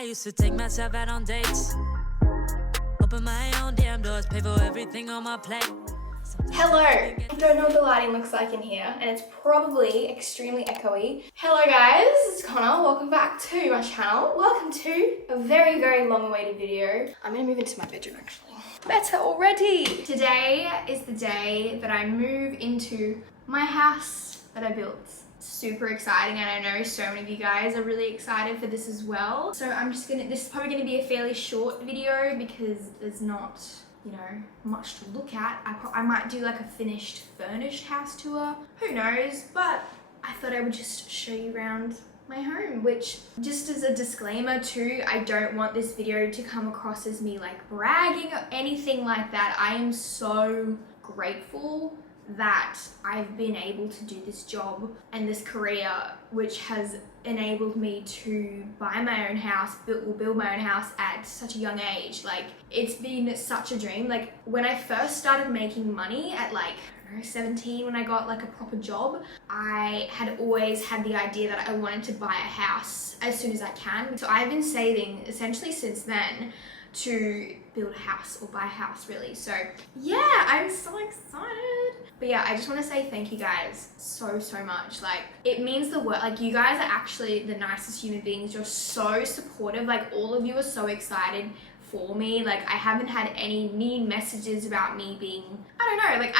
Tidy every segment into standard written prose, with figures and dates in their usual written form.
I used to take myself out on dates. Open my own damn doors, pay for everything on my plate. Hello! I don't know what the lighting looks like in here, and it's probably extremely echoey. Hello guys, it's Connor. Welcome back to my channel. Welcome to a very, very long-awaited video. I'm gonna move into my bedroom actually. Better already! Today is the day that I move into my house that I built. Super exciting, and I know so many of you guys are really excited for this as well. So this is probably gonna be a fairly short video because there's not, you know, much to look at. I might do like a finished furnished house tour, who knows, but I thought I would just show you around my home, which, just as a disclaimer too, I don't want this video to come across as me like bragging or anything like that. I am so grateful that I've been able to do this job and this career, which has enabled me to buy my own house, build my own house at such a young age. Like, it's been such a dream. Like, when I first started making money at like, I don't know, 17, when I got like a proper job, I had always had the idea that I wanted to buy a house as soon as I can. So I've been saving essentially since then to build a house, or buy a house really. So yeah, I'm so excited. But yeah, I just want to say thank you guys so much. Like, it means the world. Like, you guys are actually the nicest human beings. You're so supportive. Like, all of you are so excited for me. Like, I haven't had any mean messages about me being, I don't know, like,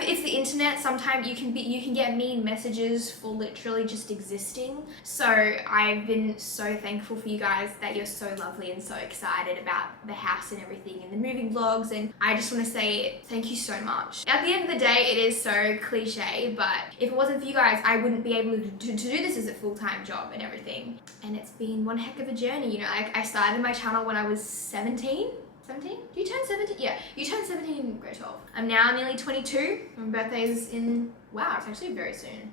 it's the internet. Sometimes you can get mean messages for literally just existing. So I've been so thankful for you guys, that you're so lovely and so excited about the house and everything and the moving vlogs, and I just want to say thank you so much. At the end of the day, it is so cliche, but if it wasn't for you guys, I wouldn't be able to do this as a full-time job and everything. And it's been one heck of a journey, you know. Like, I started my channel when I was 17? You turned 17? Yeah, you turned 17 in grade 12. I'm now nearly 22. My birthday is in, wow, it's actually very soon.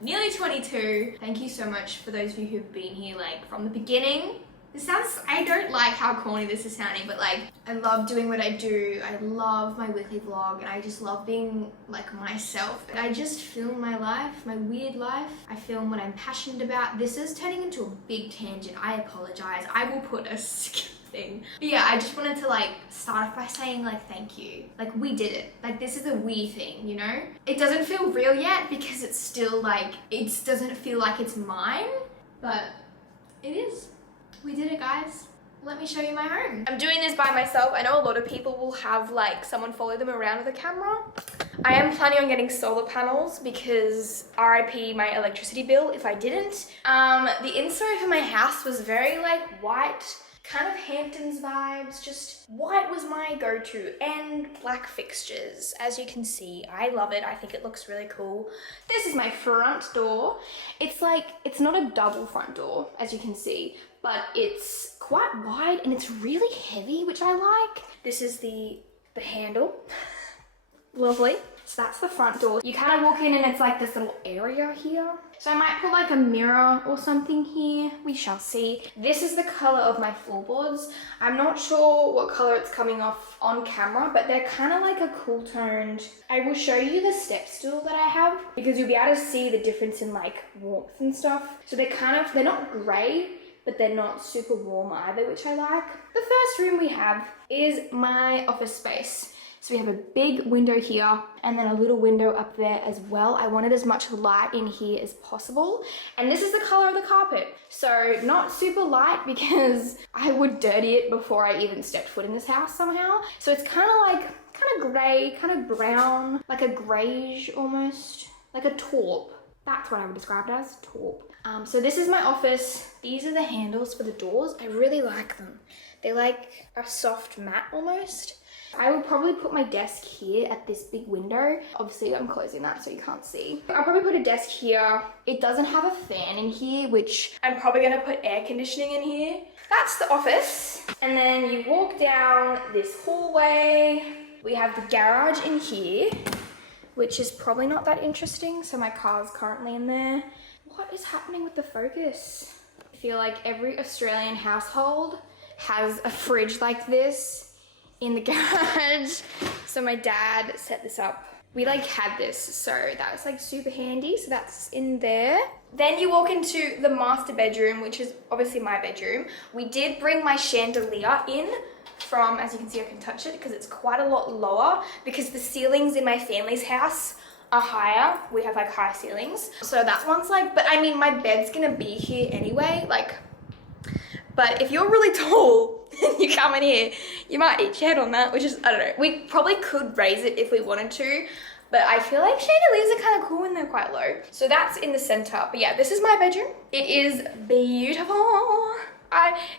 Nearly 22. Thank you so much for those of you who've been here like from the beginning. This sounds, I don't like how corny this is sounding, but like, I love doing what I do. I love my weekly vlog, and I just love being like myself. I just film my life, my weird life. I film what I'm passionate about. This is turning into a big tangent. I apologize. I will put a skip thing. But yeah, I just wanted to like start off by saying like thank you. Like, we did it. Like, this is a we thing, you know? It doesn't feel real yet because it's still like, it doesn't feel like it's mine, but it is. We did it, guys. Let me show you my home. I'm doing this by myself. I know a lot of people will have like someone follow them around with a camera. I am planning on getting solar panels because RIP my electricity bill if I didn't. The inside for my house was very like white, kind of Hamptons vibes. Just white was my go-to, and black fixtures. As you can see, I love it. I think it looks really cool. This is my front door. It's like, it's not a double front door, as you can see, but it's quite wide and it's really heavy, which I like. This is the handle. Lovely. So that's the front door. You kind of walk in and it's like this little area here. So I might put like a mirror or something here. We shall see. This is the color of my floorboards. I'm not sure what color it's coming off on camera, but they're kind of like a cool toned. I will show you the step stool that I have because you'll be able to see the difference in like warmth and stuff. So they're not gray, but they're not super warm either, which I like. The first room we have is my office space. So we have a big window here and then a little window up there as well. I wanted as much light in here as possible. And this is the color of the carpet. So not super light because I would dirty it before I even stepped foot in this house somehow. So it's kind of gray, kind of brown, like a grayish almost, like a taupe. That's what I would describe it as, taupe. So this is my office. These are the handles for the doors. I really like them. They're like a soft matte almost. I will probably put my desk here at this big window. Obviously, I'm closing that so you can't see. I'll probably put a desk here. It doesn't have a fan in here, which I'm probably gonna put air conditioning in here. That's the office. And then you walk down this hallway. We have the garage in here, which is probably not that interesting. So my car's currently in there. What is happening with the focus? I feel like every Australian household has a fridge like this in the garage. So my dad set this up We like had this, so that was like super handy. So that's in there. Then you walk into the master bedroom, which is obviously my bedroom. We did bring my chandelier in from, as you can see, I can touch it because it's quite a lot lower because the ceilings in my family's house are higher. We have like high ceilings. So that one's like, but I mean, my bed's gonna be here anyway, like, but if you're really tall and you come in here, you might hit your head on that, which is, I don't know. We probably could raise it if we wanted to, but I feel like chandeliers are kind of cool when they're quite low. So that's in the center. But yeah, this is my bedroom. It is beautiful.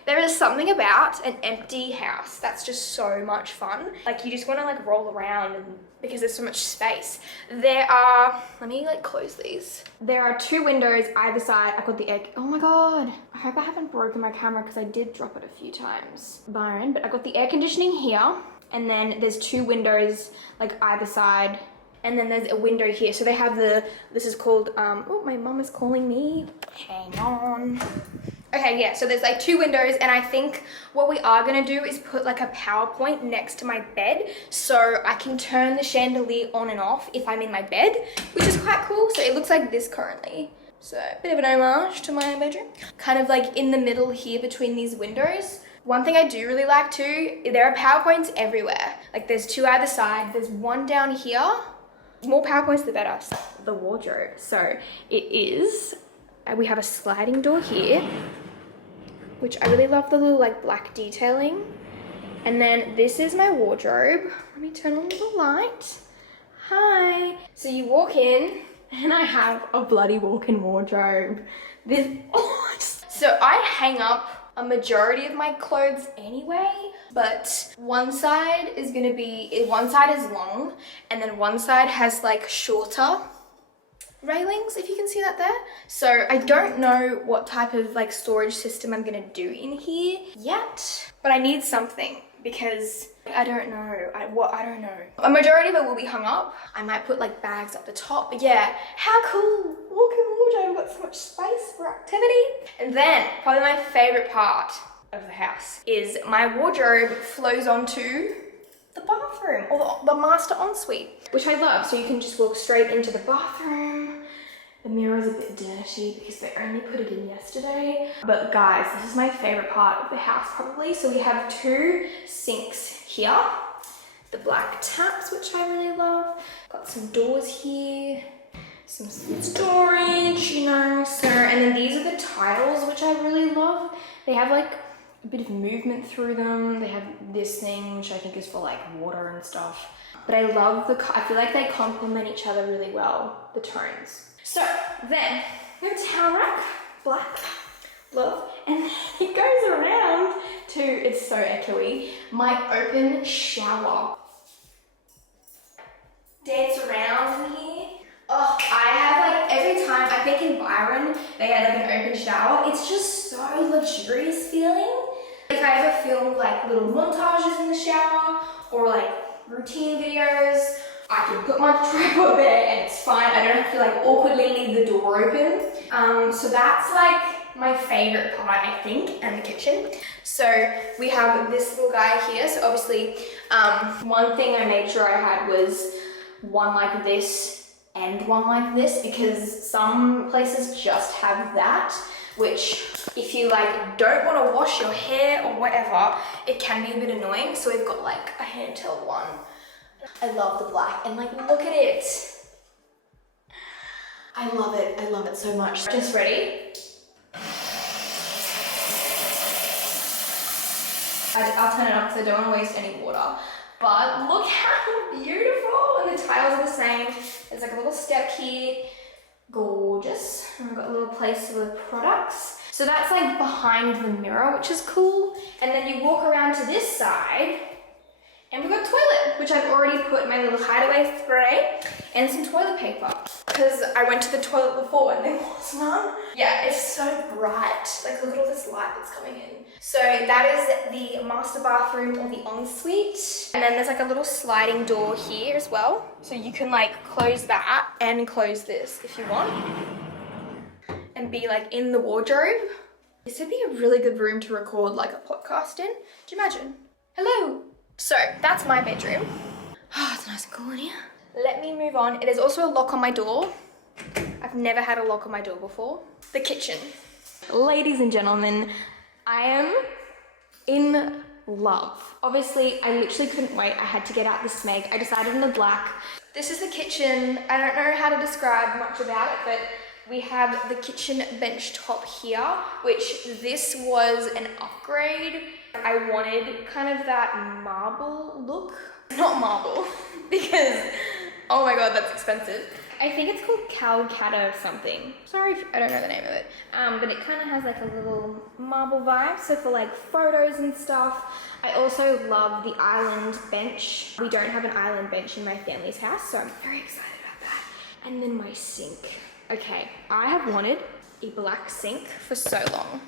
There is something about an empty house that's just so much fun. Like you just want to like roll around and, because there's so much space. There are, let me like close these. There are 2 windows either side. I've got the air, oh my God. I hope I haven't broken my camera because I did drop it a few times, Byron. But I've got the air conditioning here, and then there's 2 windows like either side. And then there's a window here. So they have the, this is called, oh, my mom is calling me. Hang on. Okay, yeah, so there's like 2 windows, and I think what we are gonna do is put like a power point next to my bed so I can turn the chandelier on and off if I'm in my bed, which is quite cool. So it looks like this currently. So a bit of an homage to my bedroom. Kind of like in the middle here between these windows. One thing I do really like too, there are power points everywhere. Like there's 2 either side, there's 1 down here. More power points the better. The wardrobe, so it is, we have a sliding door here, which I really love the little like black detailing. And then this is my wardrobe. Let me turn on the light. Hi. So you walk in and I have a bloody walk-in wardrobe. This, oh, so I hang up a majority of my clothes anyway, but one side is gonna be, one side is long and then one side has like shorter railings, if you can see that there. So I don't know what type of like storage system I'm gonna do in here yet, but I need something because I don't know. I don't know. A majority of it will be hung up. I might put like bags up the top, but yeah, how cool. Walk-in wardrobe, got so much space for activity. And then probably my favorite part of the house is my wardrobe flows onto the bathroom or the master ensuite, which I love. So you can just walk straight into the bathroom. The mirror's a bit dirty because they only put it in yesterday. But guys, this is my favorite part of the house probably. So we have 2 sinks here. The black taps, which I really love. Got some doors here. Some storage, you know. So, and then these are the tiles, which I really love. They have like a bit of movement through them. They have this thing, which I think is for like water and stuff. But I love I feel like they complement each other really well, the tones. So then, the towel rack, black, love, and then it goes around to, it's so echoey, my open shower. Dance around in here. Oh, I have like, every time, I think in Byron, they had like an open shower. It's just so luxurious feeling. If I ever film like little montages in the shower or like routine videos, I can put my tripod there and it's fine. I don't have to like awkwardly leave the door open. So that's like my favorite part, I think, and the kitchen. So we have this little guy here. So obviously, one thing I made sure I had was one like this and one like this, because some places just have that, which if you like don't want to wash your hair or whatever, it can be a bit annoying. So we've got like a handheld one. I love the black and like look at it. I love it so much. Just ready? I'll turn it up because I don't want to waste any water. But look how beautiful, and the tiles are the same. There's like a little step here. Gorgeous. And we've got a little place for the products. So that's like behind the mirror, which is cool. And then you walk around to this side and we've got toilet, which I've already put my little HIDEAWAY spray and some toilet paper, because I went to the toilet before and there was none. Yeah, it's so bright. Like look at all this light that's coming in. So that is the master bathroom or the ensuite. And then there's like a little sliding door here as well. So you can like close that and close this if you want and be like in the wardrobe. This would be a really good room to record like a podcast in. Do you imagine? Hello. So that's my bedroom. Oh, it's nice and cool in here. let me move on. There's also a lock on my door. I've never had a lock on my door before. The kitchen. Ladies and gentlemen, I am in love. Obviously, I literally couldn't wait. I had to get out the Smeg. I decided on the black. This is the kitchen. I don't know how to describe much about it, but we have the kitchen bench top here, which this was an upgrade. I wanted kind of that marble look. Not marble, because, oh my God, that's expensive. I think it's called Calcutta something. Sorry if I don't know the name of it. But it kind of has like a little marble vibe. So for like photos and stuff. I also love the island bench. We don't have an island bench in my family's house, so I'm very excited about that. And then my sink. Okay, I have wanted a black sink for so long.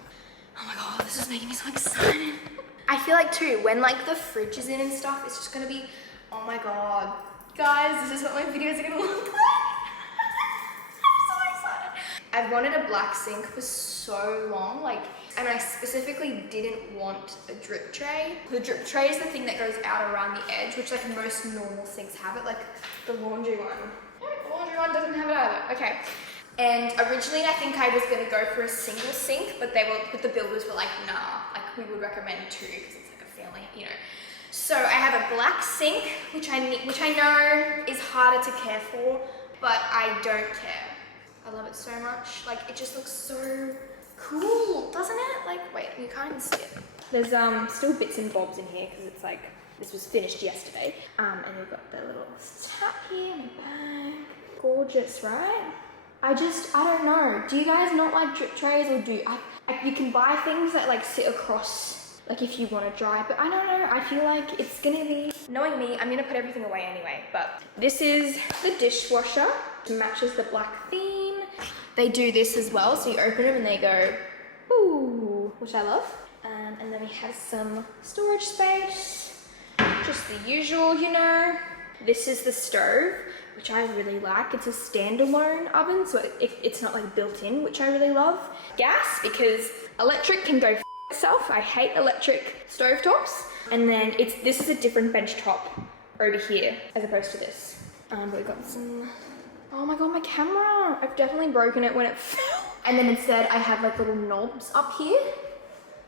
Oh my God, this is making me so excited. I feel like too, when like the fridge is in and stuff, it's just gonna be, oh my God. Guys, this is what my videos are gonna look like. I've wanted a black sink for so long. I specifically didn't want a drip tray. The drip tray is the thing that goes out around the edge, which like most normal sinks have it, like the laundry one. No, the laundry one doesn't have it either. Okay. And originally I think I was gonna go for a single sink, but the builders were like, nah, like we would recommend two because it's like a family, you know. So I have a black sink, which I know is harder to care for, but I don't care. I love it so much. Like, it just looks so cool, doesn't it? Like, wait, you can't even see it. There's still bits and bobs in here because it's like, this was finished yesterday. And we've got the little tap here in the bag. Gorgeous, right? I don't know. Do you guys not like drip trays, or do you can buy things that like sit across, like if you want to dry, but I don't know. I feel like it's gonna be, knowing me, I'm gonna put everything away anyway. But this is the dishwasher. It matches the black theme. They do this as well, so you open them and they go, ooh, which I love. And then we have some storage space, just the usual, you know. This is the stove, which I really like. It's a standalone oven, so it's not like built in, which I really love. Gas, because electric can go f itself. I hate electric stovetops. And then this is a different bench top over here as opposed to this. But we've got some, oh my God, my camera. I've definitely broken it when it fell. And then instead I have like little knobs up here,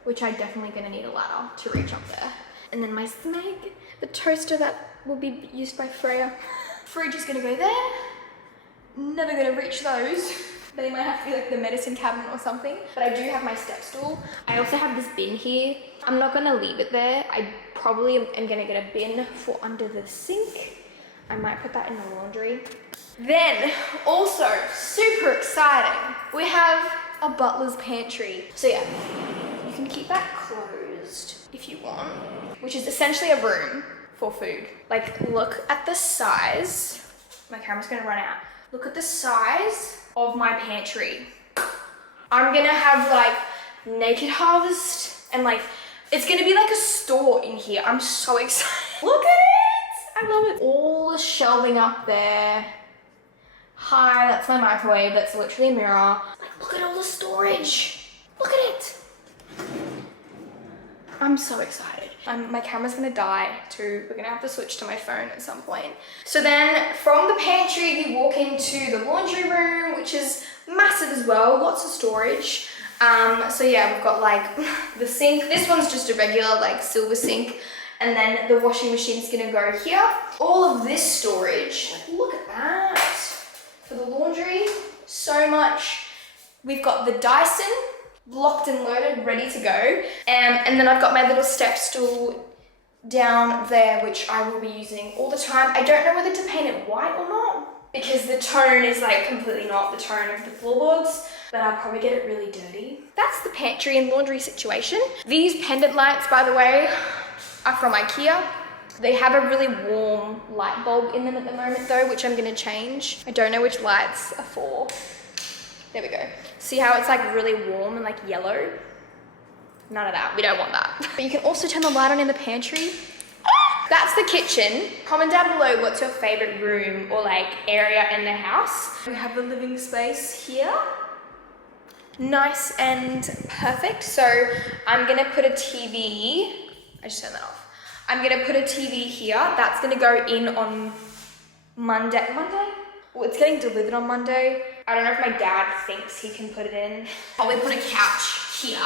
which I'm definitely gonna need a ladder to reach up there. And then my Smeg, the toaster that will be used by Freya. Fridge is gonna go there. Never gonna reach those. They might have to be like the medicine cabinet or something. But I do have my step stool. I also have this bin here. I'm not gonna leave it there. I probably am gonna get a bin for under the sink. I might put that in the laundry. Then, also, super exciting, we have a butler's pantry. So yeah, you can keep that closed if you want, which is essentially a room for food. Like, look at the size. My camera's gonna run out. Look at the size of my pantry. I'm gonna have like Naked Harvest and like, it's gonna be like a store in here. I'm so excited. Look at it, I love it. All the shelving up there. Hi, that's my microwave. That's literally a mirror. Like, look at all the storage. Look at it. I'm so excited. My camera's gonna die too. We're gonna have to switch to my phone at some point. So then from the pantry, you walk into the laundry room, which is massive as well. Lots of storage. So yeah, we've got like the sink. This one's just a regular like silver sink. And then the washing machine's gonna go here. All of this storage, like, look at that. For the laundry, so much. We've got the Dyson, locked and loaded, ready to go. And then I've got my little step stool down there, which I will be using all the time. I don't know whether to paint it white or not, because the tone is like completely not the tone of the floorboards, but I'll probably get it really dirty. That's the pantry and laundry situation. These pendant lights, by the way, are from IKEA. They have a really warm light bulb in them at the moment though, which I'm gonna change. I don't know which lights are for. There we go. See how it's like really warm and like yellow? None of that, we don't want that. But you can also turn the light on in the pantry. That's the kitchen. Comment down below what's your favorite room or like area in the house. We have the living space here. Nice and perfect. So I'm gonna put a TV. I just turned that off. I'm gonna put a TV here. That's gonna go in on Monday? Well, it's getting delivered on Monday. I don't know if my dad thinks he can put it in. Probably put a couch here.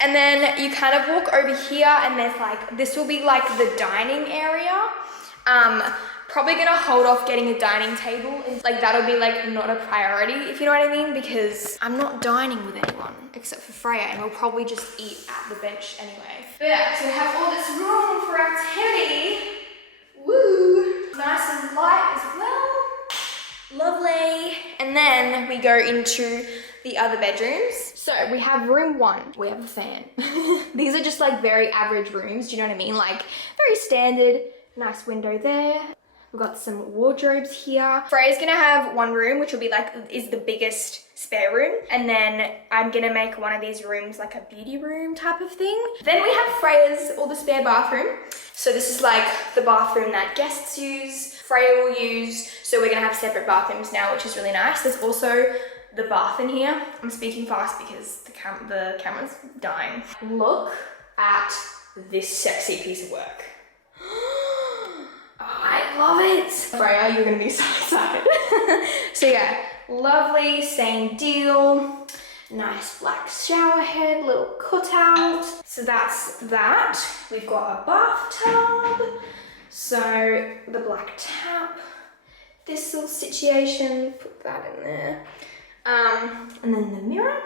And then you kind of walk over here and there's like, this will be like the dining area. Probably gonna hold off getting a dining table. Like that'll be like not a priority, if you know what I mean, because I'm not dining with anyone except for Freya, and we'll probably just eat at the bench anyway. But yeah, so we have all this room for activity. Woo! Nice and light as well. Lovely. And then we go into the other bedrooms. So we have room 1, we have a fan. These are just like very average rooms, do you know what I mean? Like very standard, nice window there. We've got some wardrobes here. Freya's gonna have one room, which will be like, is the biggest spare room. And then I'm gonna make one of these rooms like a beauty room type of thing. Then we have Freya's, all the spare bathroom. So this is like the bathroom that guests use, Freya will use. So we're gonna have separate bathrooms now, which is really nice. There's also the bath in here. I'm speaking fast because the camera's dying. Look at this sexy piece of work. I love it. Freya, you're gonna be so excited. So yeah, lovely, same deal. Nice black shower head, little cutout. So that's that. We've got a bathtub. So the black tap, this little situation, put that in there. And then the mirror.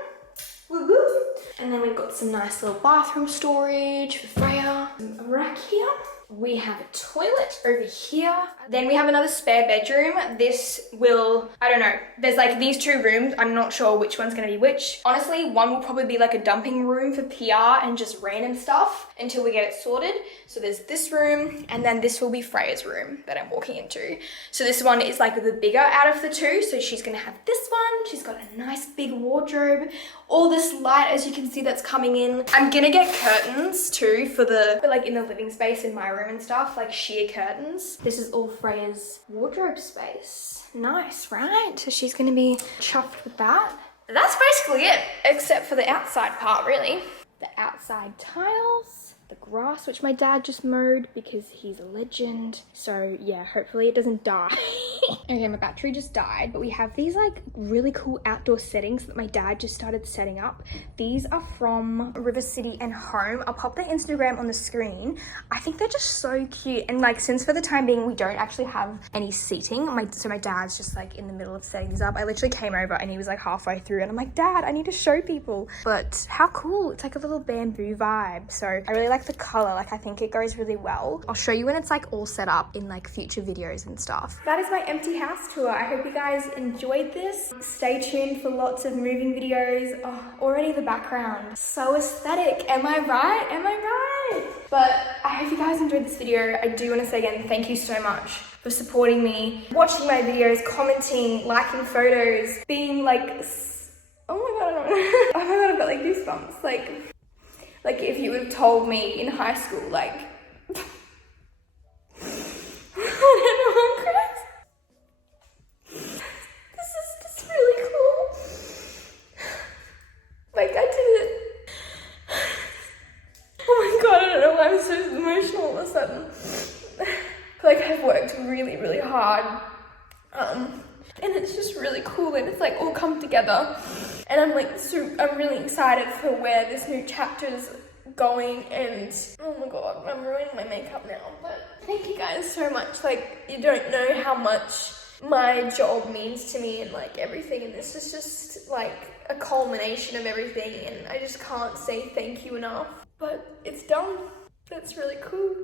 Woo woo. And then we've got some nice little bathroom storage for Freya. A rack here. We have a toilet over here. Then we have another spare bedroom. This will, I don't know, there's like these 2 rooms. I'm not sure which one's gonna be which. Honestly, one will probably be like a dumping room for PR and just random stuff until we get it sorted. So there's this room, and then this will be Freya's room that I'm walking into. So this one is like the bigger out of the 2. So she's gonna have this one. She's got a nice big wardrobe. All this light, as you can see, that's coming in. I'm gonna get curtains too for like in the living space in my room and stuff, like sheer curtains. This is all Freya's wardrobe space. Nice, right? So she's gonna be chuffed with that. That's basically it, except for the outside part, really. The outside tiles, the grass, which my dad just mowed because he's a legend. So yeah, hopefully it doesn't die. Okay, my battery just died, but we have these like really cool outdoor settings that my dad just started setting up. These are from River City and Home. I'll pop their Instagram on the screen. I think they're just so cute. And like, since for the time being, we don't actually have any seating. So my dad's just like in the middle of setting these up. I literally came over and he was like halfway through and I'm like, Dad, I need to show people. But how cool. It's like a little bamboo vibe. So I really like the color. Like, I think it goes really well. I'll show you when it's like all set up in like future videos and stuff. That is my empty house tour. I hope you guys enjoyed this. Stay tuned for lots of moving videos. Oh, already the background. So aesthetic. Am I right? Am I right? But I hope you guys enjoyed this video. I do want to say again, thank you so much for supporting me, watching my videos, commenting, liking photos, being like, oh my god, I don't know. Oh my god, I've got like goosebumps. Like if you would have told me in high school, like, I don't know, I'm crazy. This is really cool. Like, I did it. Oh my god, I don't know why I'm so emotional all of a sudden. I feel like I've worked really, really hard. And it's just really cool and it's like all come together. And I'm like, I'm really excited for where this new chapter is going. And oh my god, I'm ruining my makeup now. But thank you guys so much. Like, you don't know how much my job means to me and like everything. And this is just like a culmination of everything. And I just can't say thank you enough. But it's done. That's really cool.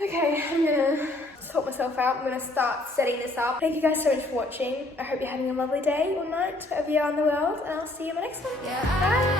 Okay, I'm gonna sort myself out. I'm gonna start setting this up. Thank you guys so much for watching. I hope you're having a lovely day or night, wherever you are in the world, and I'll see you in the next one. Bye.